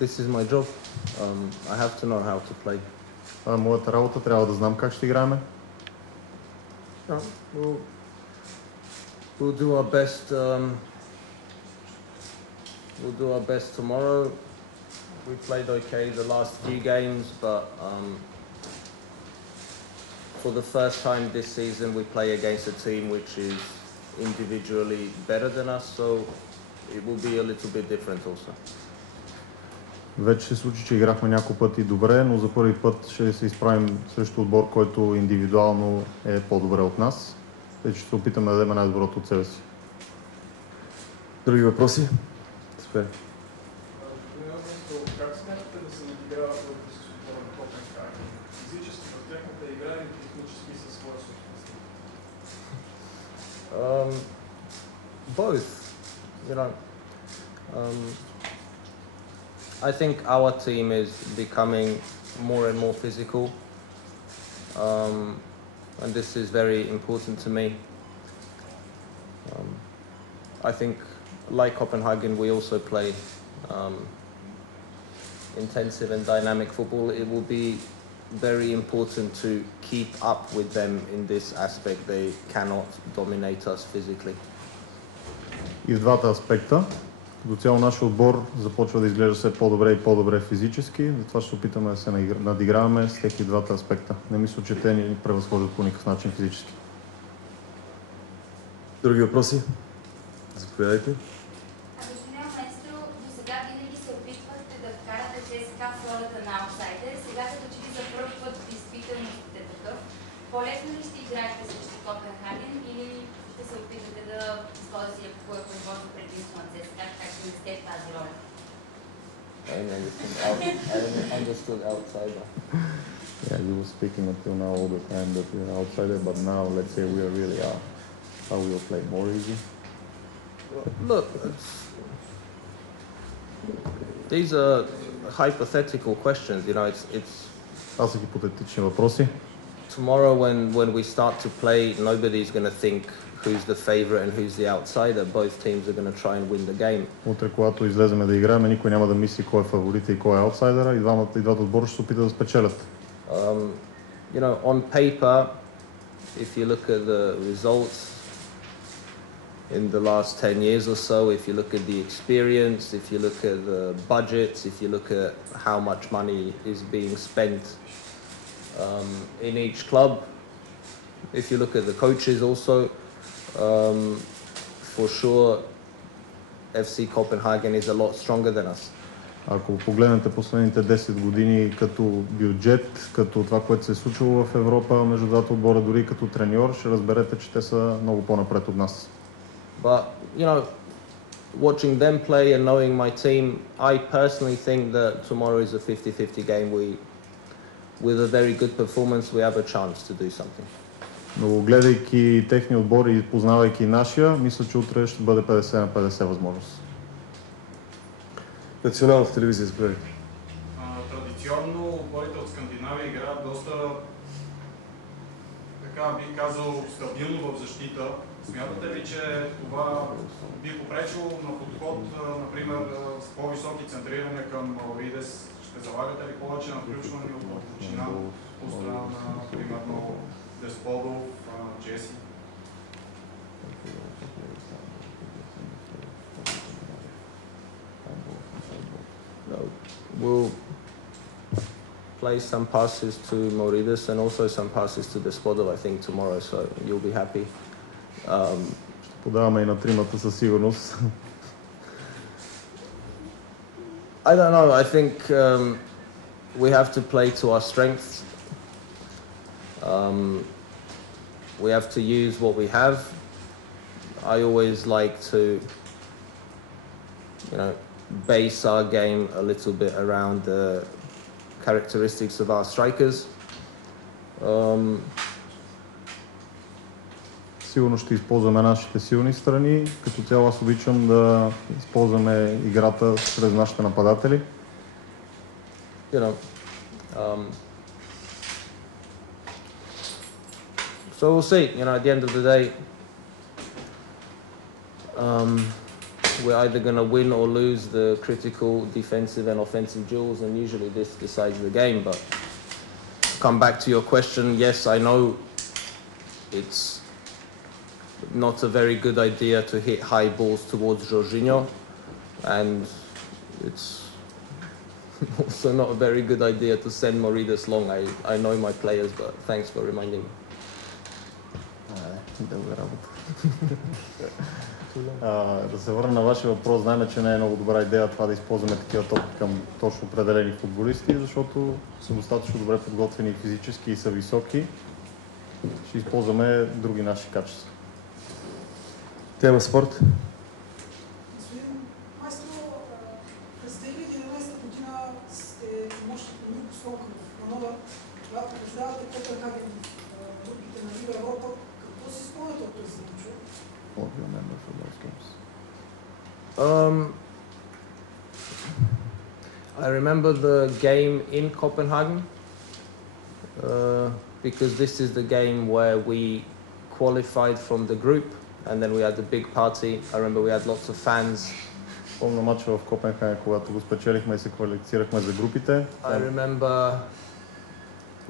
this is my job. I have to know how to play. Това е моята работа, трябва да знам как ще играем. We'll do our best. We'll do our best tomorrow. We played okay the last few games, but for the first time this season we play against a team which is individually better than us, so it will be a little bit different also. Вече се случи, че играхме няколко пъти добре, но за първи път ще се изправим срещу отбор, който индивидуално е по-добре от нас. Тъй че ще се опитаме да дадем най-доброто от себе си. Други въпроси? Супер. Как смятате да се надиграват в отбора на Копенхаген? Физически в тяхната игра или технически със своя собственост? Both, you know. I think our team is becoming more and more physical, and this is very important to me. I think, like Copenhagen, we also play intensive and dynamic football. It will be very important to keep up with them in this aspect. They cannot dominate us physically. И в двата аспекта. До цяло нашия отбор започва да изглежда все по-добре и по-добре физически, затова ще се опитаме да се надиграваме с всеки двата аспекта. Не мисля, че те ни превъзхождат по никакъв начин физически. Други въпроси? Заповядайте. Господин Ел Маестро, до сега винаги се опитвахте да вкарате ЦСКА в ролята на аутсайдер. Сега като че ли за първ път действително сте такъв. По-лесно ли ще играете срещу Копенхаген или ще се опитате да използвате възможно предимство на ЦСКА, както не сте в тази роля? I understood outsider. Yeah, you were speaking until now all the time that we are outsider, but now let's say we are really are. How we will play more easy? Look, these are hypothetical questions. You know, it's. Това са хипотетични въпроси. Tomorrow, when we start to play, nobody's going to think who's the favorite and who's the outsider. Both teams are going to try and win the game. Утре, когато излеземе да играем, никой няма да мисли кой е фаворит и кой е аутсайдера. И двата отбора ще се опитат да спечелят. You know, on paper, if you look at the results in the last 10 years or so, if you look at the experience, if you look at the budgets, if you look at how much money is being spent in each club, if you look at the coaches also, for sure FC Copenhagen is a lot stronger than us. Ако погледнете последните 10 години като бюджет, като това, което се е случило в Европа между двата отбора, дори като треньор, ще разберете, че те са много по-напред от нас. But, you know, watching them play and knowing my team, I personally think that tomorrow is a 50-50 game. With a very good performance, we have a chance to do something. Но гледайки техния отбор и познавайки нашия, мисля, че утре ще бъде 50 на 50 възможност. Националната телевизия, заповядайте. Традиционно отборите от Скандинавия играят доста, така бих казал, стабилно в защита. Смятате ли, че това би попречило на подход, например, с по-високи центрирания към Мауридес? Ще залагате ли повече на включване от дълбочина от страна на, примерно, Десподов, Джеси? We'll play some passes to Maurides and also some passes to Despodov, I think, tomorrow, so you'll be happy. Ще подаваме и на тримата със сигурност. I don't know, I think we have to play to our strengths. We have to use what we have. I always like to, you know, base our game a little bit around the characteristics of our strikers. Сигурно ще използваме нашите силни страни. Като цяло аз обичам да използваме играта чрез нашите нападатели. You know, so we'll see. You know, at the end of the day, we're either going to win or lose the critical defensive and offensive duels, and usually this decides the game. But come back to your question, yes, I know it's not a very good idea to hit high balls towards Jorginho, and it's also not a very good idea to send Morides long. I know my players, but thanks for reminding me. Дълга работа. Да се върна на вашия въпрос, знаем, че не е много добра идея това да използваме такива топки към точно определени футболисти, защото са достатъчно добре подготвени физически и са високи. Ще използваме други наши качества. Тема спорт. Господин Маестро, през 2011 година сте мощни по Столков на нова, когато побеждавате Копенхаген в групите на Лига Европа. Какво си спомняте от този случай? What do you remember from those games? I remember the game in Copenhagen because this is the game where we qualified from the group, and then we had a big party. I remember we had lots of fans. Помня матча в Копенхаген, когато го спечелихме и се квалифицирахме за групите. I remember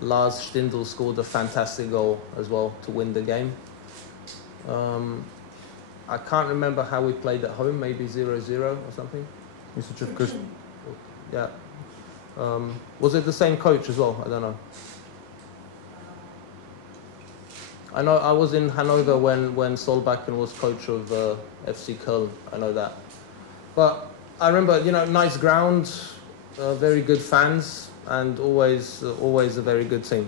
Lars Stindl scored a fantastic goal as well to win the game. I can't remember how we played at home, maybe 0-0 or something. Мисля, че вкъщи. Yeah. Was it the same coach as well? I don't know. I know I was in Hanover when Solbakken was coach of FC Köln. I know that. But I remember, nice ground, very good fans, and always a very good team.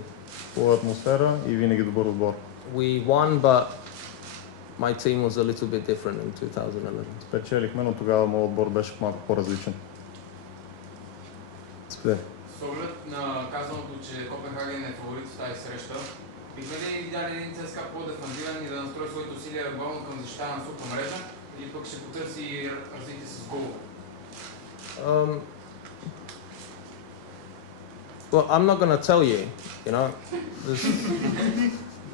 Хубава атмосфера и винаги добър отбор. We won, but my team was a little bit different in 2011. Спечелихме, но тогава моят отбор беше малко по-различен. С оглед на казаното, че Копенхаген е фаворит в тази среща, бихме ли видяли един ЦСКА по-дефанзивен и да настрои своите усилия главно към защита на супа мрежа, или пък ще потърси развитие с голове? Well, I'm not going to tell you,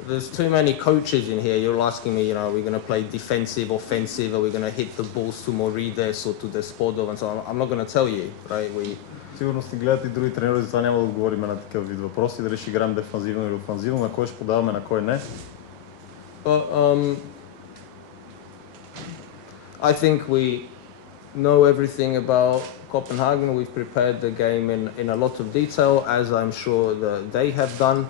There's too many coaches in here. You're asking me, are we going to play defensive, offensive? Are we going to hit the balls to Morides or to Despodov? And so I'm not going to tell you, right? Сигурно сте гледат и други тренери, затова няма да отговорим на такъв вид въпроси, дали ще играем дефанзивно или офанзивно, на кой ще подаваме, на кой не. But, I think we know everything about Copenhagen. We've prepared the game in a lot of detail, as I'm sure that they have done.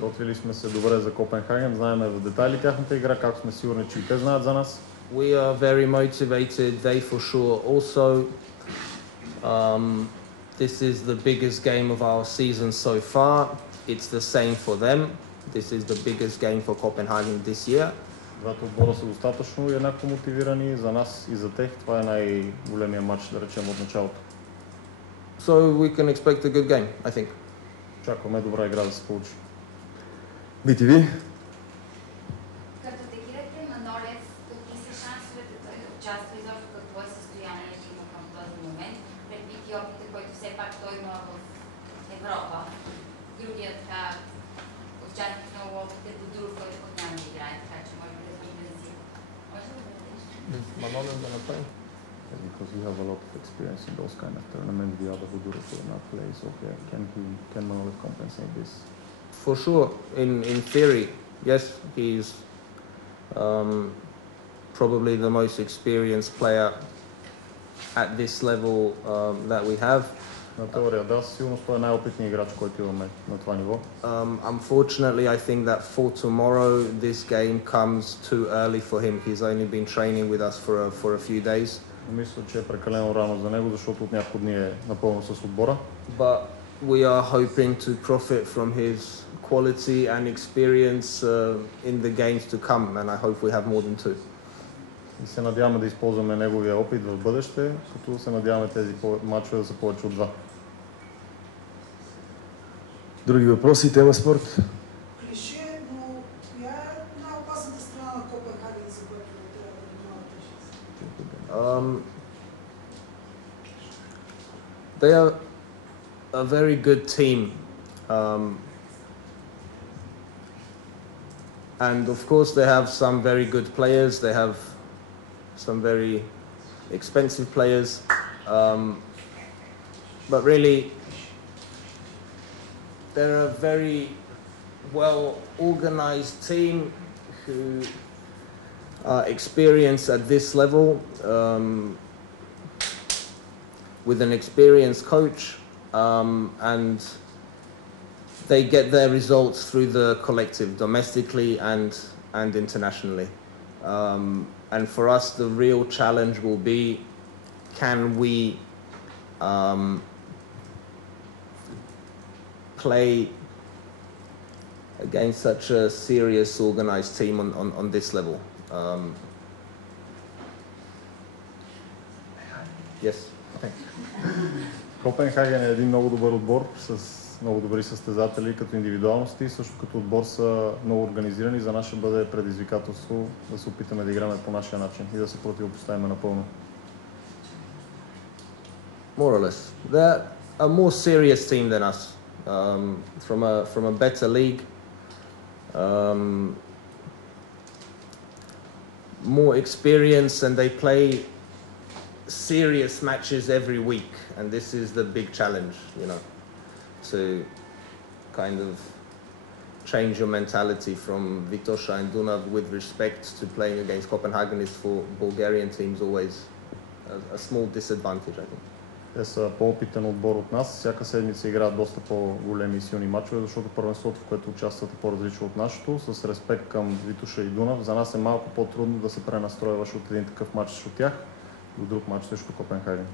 Готвили сме се добре за Копенхаген, знаем в детайли тяхната игра, както сме сигурни, че и те знаят за нас. We are very motivated, they for sure also. This is the biggest game of our season so far. It's the same for them. This is the biggest game for Copenhagen this year. Двата отбора са достатъчно и еднакво мотивирани за нас и за тях. Това е най-големия матч, да речем, от началото. So we can expect a good game, I think. Очакваме добра игра да се получи. BTV. Като атакирате Манолев, какви са шансовете той да участва изобщо, какво е състоянието има към този момент, предвид и опита, който все пак той има в Европа. Другият така участник на опит е Бодуров, който пък няма да играе, така че може да компенсира. Може да бъдеш? Manolo gonna play? Because we have a lot of experience in those kind of tournaments, the other Budurov will not play, so can Manolev compensate this? For sure, in theory, yes, he's probably the most experienced player at this level that we have. На теория, да, със сигурност той е най-опитният играч, който имаме на това ниво. Unfortunately, I think that for tomorrow, this game comes too early for him. He's only been training with us for a few days. Мисля, че е прекалено рано за него, защото от няколко дни е напълно с отбора. But we are hoping to profit from his quality and experience in the games to come, and I hope we have more than two. И се надяваме да използваме неговия опит в бъдеще, като се надяваме тези мачове да са повече от два. Други въпроси, тема спорт? Клише, но коя е най-опасната страна на Копенхаген, за което трябва да внимавате? They are a very good team. And of course they have some very good players. They have some very expensive players, but really they're a very well-organized team who are experienced at this level, with an experienced coach, and they get their results through the collective, domestically and internationally. And for us, the real challenge will be, can we play against such a serious, organized team on this level? Yes. Копенхаген е един много добър отбор с много добри състезатели като индивидуалности, също като отбор са много организирани. За нас ще бъде предизвикателство да се опитаме да играме по нашия начин и да се противопоставим напълно. More or less. They're a more serious team than us, from a better league, more experience, and they play serious matches every week, and this is the big challenge, you know, to kind of change your mentality from Vitosha and Dunav with respect to playing against Copenhagen is for Bulgarian teams always a small disadvantage, I think. Те са по-опитен отбор от нас. Всяка седмица играят доста по-големи и силни мачове, защото първенството, в което участват, е по-различно от нашето. С респект към Витоша и Дунав, за нас е малко по-трудно да се пренастройваш от един такъв мач срещу тях до друг мач срещу Копенхаген.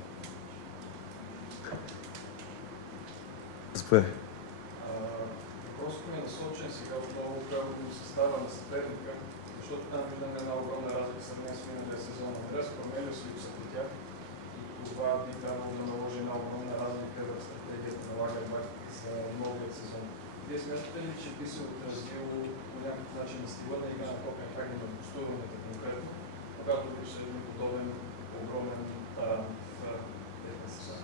Въпросът ми е насочен сега отново към състава на съперника, защото там виждаме една огромна разлика в сравнение с миналия сезон. Адрес променя се липса при тях и това би трябвало да наложи една огромна разлика в стратегията на Лагербак за новият сезон. Вие смятате ли, че би се отразило по някакъв начин на стила на игра на Копенхаген на гостуването конкретно, когато липса един подобен огромен таран в техния сезон?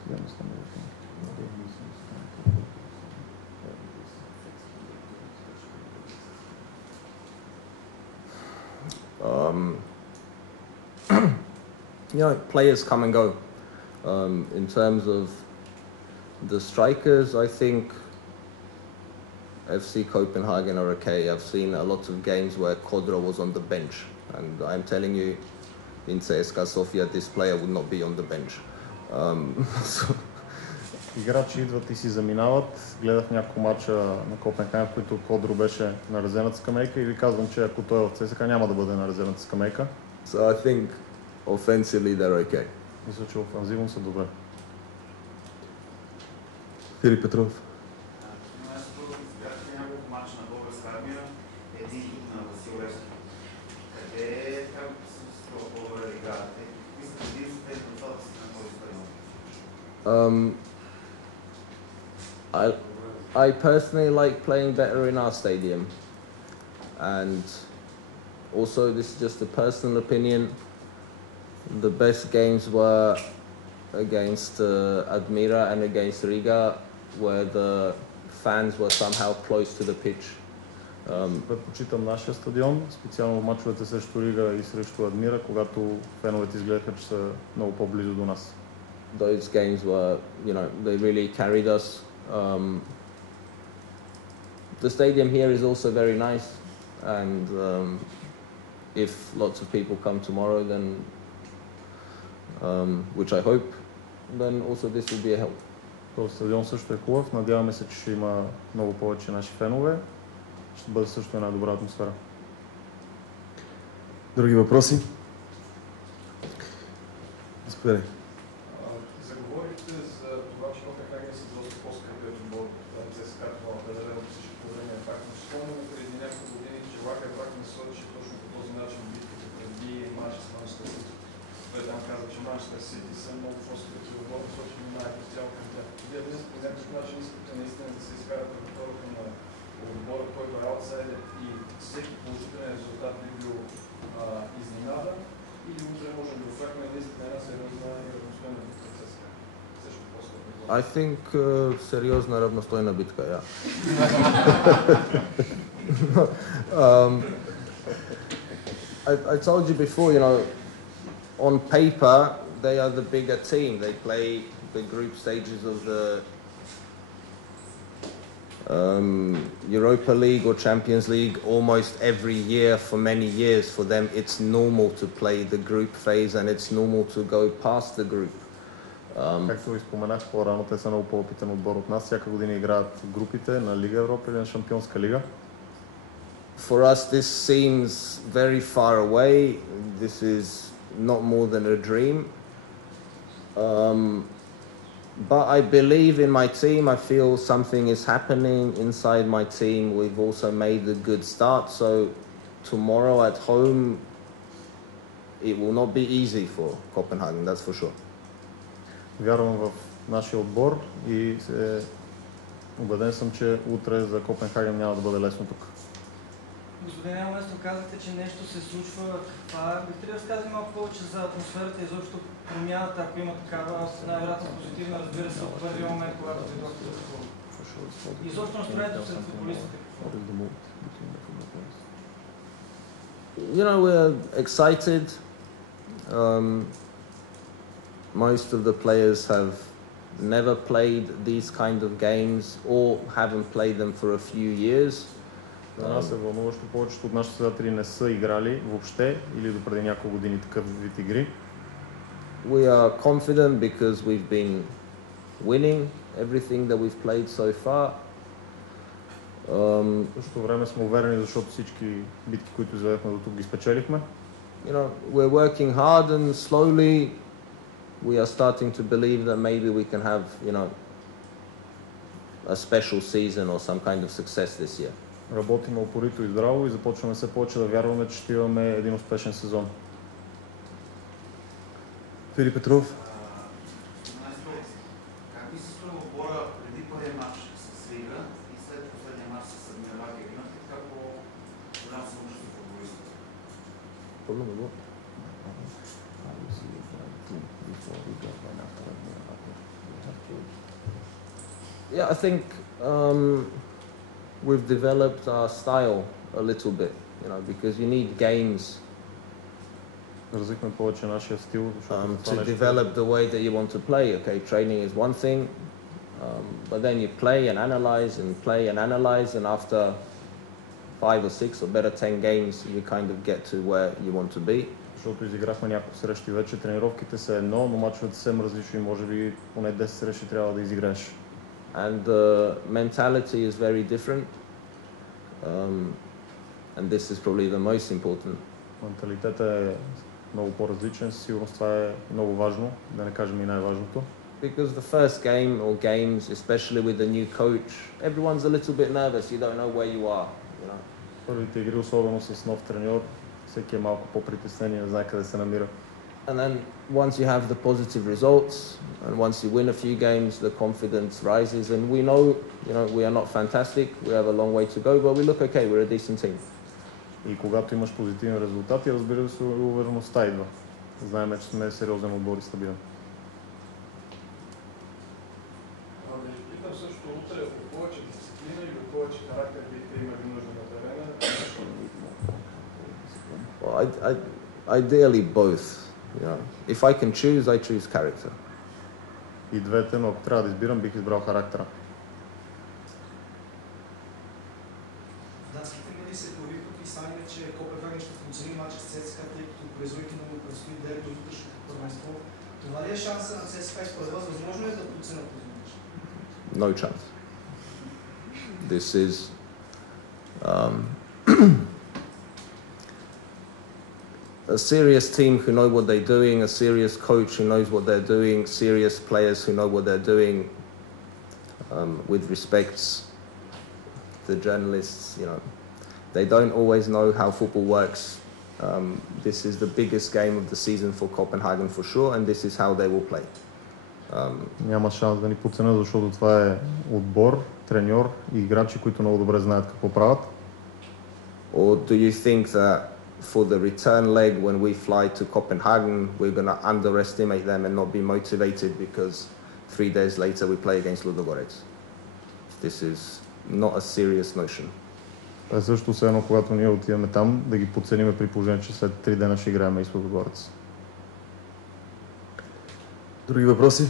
You know, players come and go. In terms of the strikers, I think FC Copenhagen are okay. I've seen a lot of games where Kodra was on the bench, and I'm telling you, in CSKA Sofia, this player would not be on the bench. So Играчи идват и си заминават. Гледах няколко мача на Копенхаген, в които Кодро беше на резервната скамейка и ви казвам, че ако той е в ЦСКА, няма да бъде на резервната скамейка. So I think offensively they're okay. Мисля, че офанзивно са добре. Филип Петров. Бяхте няколко матча на Българска армия, един тук на Васил Левски. Къде там с това по-добре да играете? Мисля, че един тези до това да си на този стадион. I personally like playing better in our stadium, and also this is just a personal opinion. The best games were against Admira and against Riga, where the fans were somehow close to the pitch. Предпочитам нашия стадион, специално в мачовете срещу Рига и срещу Адмира, когато феновете изгледаха, че са много по-близо до нас. Those games were, you know, they really carried us. The stadium here is also very nice, and if lots of people come tomorrow, then, which I hope, then also this will be a help. Този стадион също е хубав. Надяваме се, че ще има много повече наши фенове. Ще бъде също една добра атмосфера. Други въпроси? Заповядай. Заговорихте за това, че Копенхаген са доста по-скъпи от отбор. ЦСКА това определено всички проблеми е факт. Но спомняме преди няколко години, че Лагербак насочи точно по този начин битките преди матча с Манчестър Сити. Той там каза, че Манчестър Сити са много по-скъпи отбор, насочени най-цяло към тях. Вие днес по някакъв начин искате наистина да се изкарате въпроса на отбора, който е аутсайдер и всеки положителен резултат би бил изненада, или утре може да очакваме наистина една сериозна и равностойна битка с ЦСКА. Също по-скоро. I think сериозна равностойна битка, yeah. I told you before, you know, on paper, they are the bigger team. They play the group stages of the Europa League or Champions League almost every year for many years. For them, it's normal to play the group phase and it's normal to go past the group. Както ви споменах по-рано, те са много по-опитен отбор от нас. Всяка година играят групите на Лига Европа или на Шампионска лига. For us, this seems very far away. This is not more than a dream. But I believe in my team. I feel something is happening inside my team. We've also made a good start. So tomorrow at home, it will not be easy for Copenhagen, that's for sure. Вярвам в нашия отбор и убеден съм, че утре за Копенхаген няма да бъде лесно тук. Господин Ел Маестро, казахте, че нещо се случва. Бихте ли разказали малко повече за атмосферата и изобщо промяната, ако има такава, най-вероятно позитивна, разбира се, от първия момент, когато дойдохте за футбол? Изобщо настроението сред футболистите. You know, we're excited. Most of the players have never played these kind of games or haven't played them for a few years. За нас е вълнуващо. Повечето от нашите състезатели не са играли въобще или до преди няколко години такъв вид игри. We are confident because we've been winning everything that we've played so far. В същото време сме уверени, защото всички битки, които изведахме до тук, ги спечелихме. You know, we're working hard and slowly we are starting to believe that maybe we can have, you know, a special season or some kind of success this year. Работим упорито и здраво и започваме все повече да вярваме, че ще имаме един успешен сезон. Филип Петров. Как би се струва отбора преди първия матч с Лига и след последния матч с Адмиралатия? Имате така по-голямо самочувствие в футболистите? Yeah, I think we've developed our style a little bit, you know, because you need games Развихме повече нашия стил, to develop the way that you want to play. Okay, training is one thing, but then you play and analyze, and after 5 or 6 or better 10 games, you kind of get to where you want to be. Защото изиграхме няколко срещи вече, тренировките са едно, но мачовете са съвсем различни, може би поне 10 срещи трябва да изиграеш. And the mentality is very different, and this is probably the most important. Менталитетът е много по-различен, със сигурност това е много важно, да не кажем и най-важното. Because the first game or games, especially with the new coach, everyone's a little bit nervous. You don't know where you are, you know. Първите игри, особено с нов треньор, всеки е малко по-притеснен и не знае къде се намира. And then once you have the positive results, and once you win a few games, the confidence rises. And we know, you know, we are not fantastic. We have a long way to go, but we look okay. We're a decent team. И когато имаш позитивни резултати, разбира се, увереността идва. Знаем, че сме сериозен отбор и стабилен. Да ви питам също утре, ако повече дисциплина или повече характер бихте имали нужда на терена? Well, ideally both. You know, if I can choose, I choose character. И двете, но ако трябва да избирам, бих избрал характера. Датските медии се появиха писания, че Копенхаген ще функционира матч с ЦСКА, тъй като производително му предстои дерби от утрешното първенство. Това ли е шанса на ЦСКА и според вас възможно е да подценят този матч? No chance. This is a serious team who know what they're doing, a serious coach who knows what they're doing, serious players who know what they're doing. With respects, the journalists, you know, they don't always know how football works. This is the biggest game of the season for Copenhagen for sure, and this is how they will play. Няма шанс да ни подценят, защото това е отбор, треньор и играчи, които много добре знаят какво правят. Or do you think that for the return leg when we fly to Copenhagen, we're going to underestimate them and not be motivated because 3 days later we play against Ludogorets? This is not a serious notion. Това е също все едно, когато ние отиваме там, да ги подцениме при положение, че след 3 дена ще играем и с Ludogorets. Други въпроси?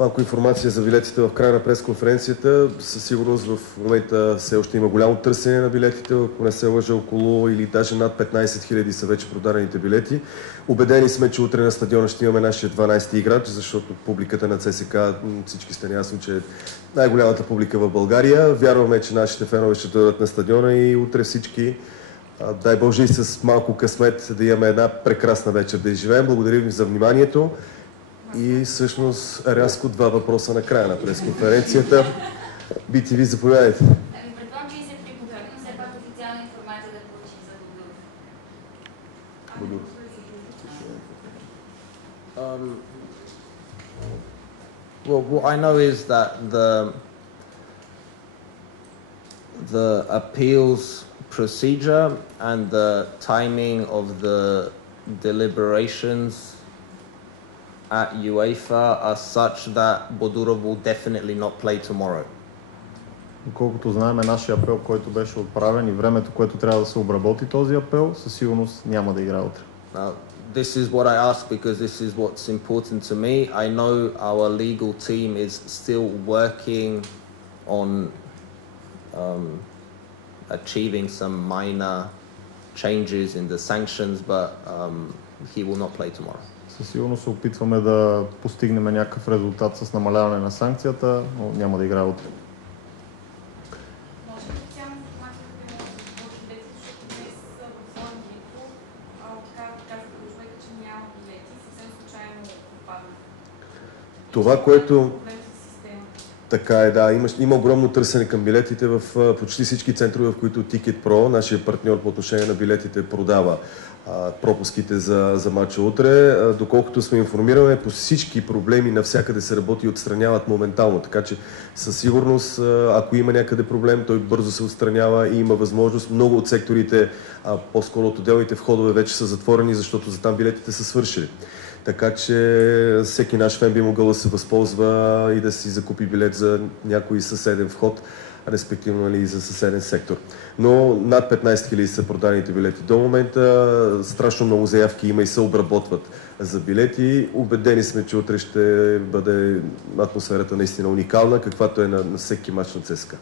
Малко информация за билетите в края на пресконференцията. Със сигурност в момента все още има голямо търсене на билетите, ако не се лъжа около или даже над 15 000 са вече продадените билети. Убедени сме, че утре на стадиона ще имаме нашия 12-ти играч, защото публиката на ЦСК, всички сте наясно, че е най-голямата публика в България. Вярваме, че нашите фенове ще дойдат на стадиона и утре всички, дай Боже и с малко късмет, да имаме една прекрасна вечер да изживеем. Благодарим ви за вниманието. И всъщност рязко два въпроса на края на пресконференцията. BTV, заповядайте. Предполагам, че и се приготвяме, но все пак официална информация да получим за Будур. Well, what I know is that the appeals procedure and the timing of the deliberations at UEFA are such that Bodurov will definitely not play tomorrow. Доколкото знаем, нашия апел, който беше отправен и времето, което трябва да се обработи този апел, със сигурност няма да играе утре. This is what I ask because this is what's important to me. I know our legal team is still working on achieving some minor changes in the sanctions, but he will not play tomorrow. Със сигурност се опитваме да постигнем някакъв резултат с намаляване на санкцията, но няма да играе утре. Може ли официална информация да ви може да получи билети, защото днес в Славното казаха до човека, че няма билети, съвсем случайно попадна. Това, което... Така е, да. Има огромно търсене към билетите в почти всички центрове, в които Ticket.pro, нашия партньор по отношение на билетите, продава пропуските за матча утре. Доколкото сме информирани, по всички проблеми навсякъде се работи и отстраняват моментално. Така че със сигурност, ако има някъде проблем, той бързо се отстранява и има възможност. Много от секторите, по-скоро от отделните входове, вече са затворени, защото за там билетите са свършили. Така че всеки наш фен би могъл да се възползва и да си закупи билет за някой съседен вход, респективно и за съседен сектор. Но над 15 000 са продадените билети до момента. Страшно много заявки има и се обработват за билети. Убедени сме, че утре ще бъде атмосферата наистина уникална, каквато е на всеки мач на ЦСКА.